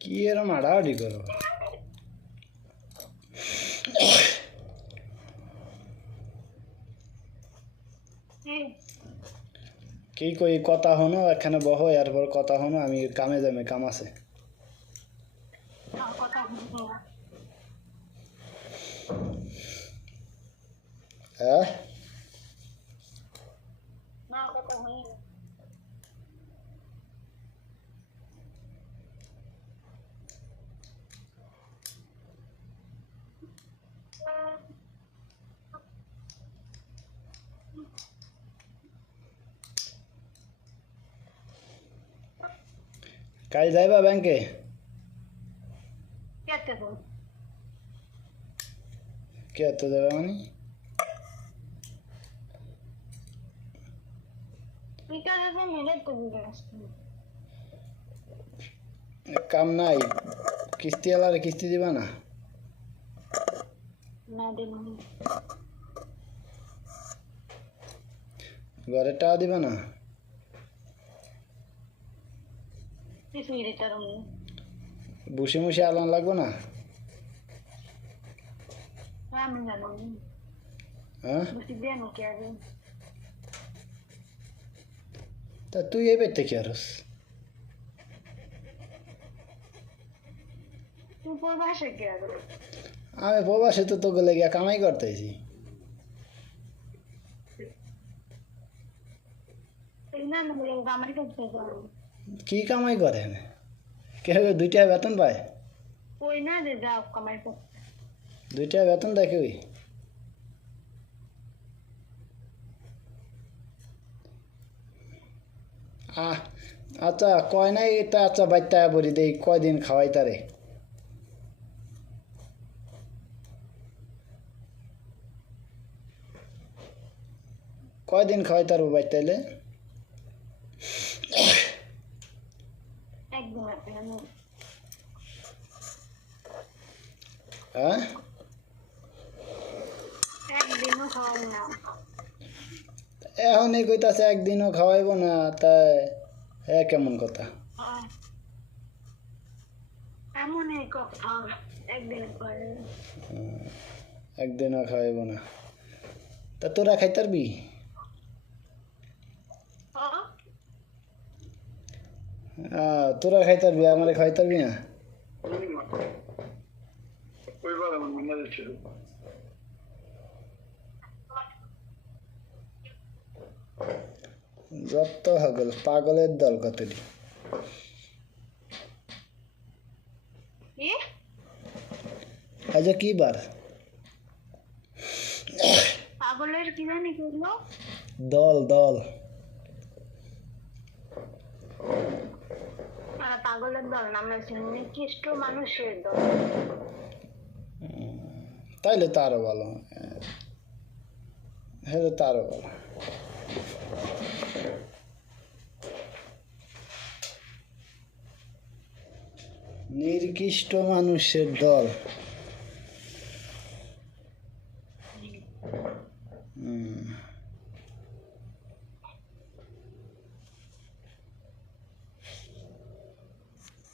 কি এরম আড়াআড়ি করো? কি কই কথা হনো, এখানে বহো, এরপর কথা হনো, আমি কামে যাবে, কাম আছে। হ্যাঁ কাল যাইবা ব্যাংকে? কে তো যাবে মানে? কাম নাই, কিস্তি আলারে কিস্তি দিবা না? ঘরে টাকা দিবা না? বসে বসে আলান লাগবো না? হ্যাঁ তা তুই এই বেতে কি আরস? আমি প্রবাসে তো তোকে লেগে কামাই করতেছি। কি কামাই করেন? কেউ 2 টাকা বেতন পায়? 2 টাকা বেতন দেয় কেউ? আচ্ছা কয় নাই এটা, আচ্ছা বাইতে বলি দেই কয়দিন খাওয়াই তারে? কয়দিন খাওয়াই তার বাইতাইলে? হ্যাঁ এখন এই কইতাছে একদিনও খাওয়াইব না, তাই কেমন কথা? একদিনও খাওয়াইব না, তা তোরা খাইতারবি? তোরা খাইতারবি, আমারে খাইতারবি না? যত হগল পাগলের দল কতটি। আজ কি বার? পাগলের কি জানি করলো? দল দল পাগলের দল নামে নিকৃষ্ট মানুষের দল। তাইলে তো আরো ভালো, হ্যাঁ তো আরো ভালো। নিকৃষ্ট মানুষের দল।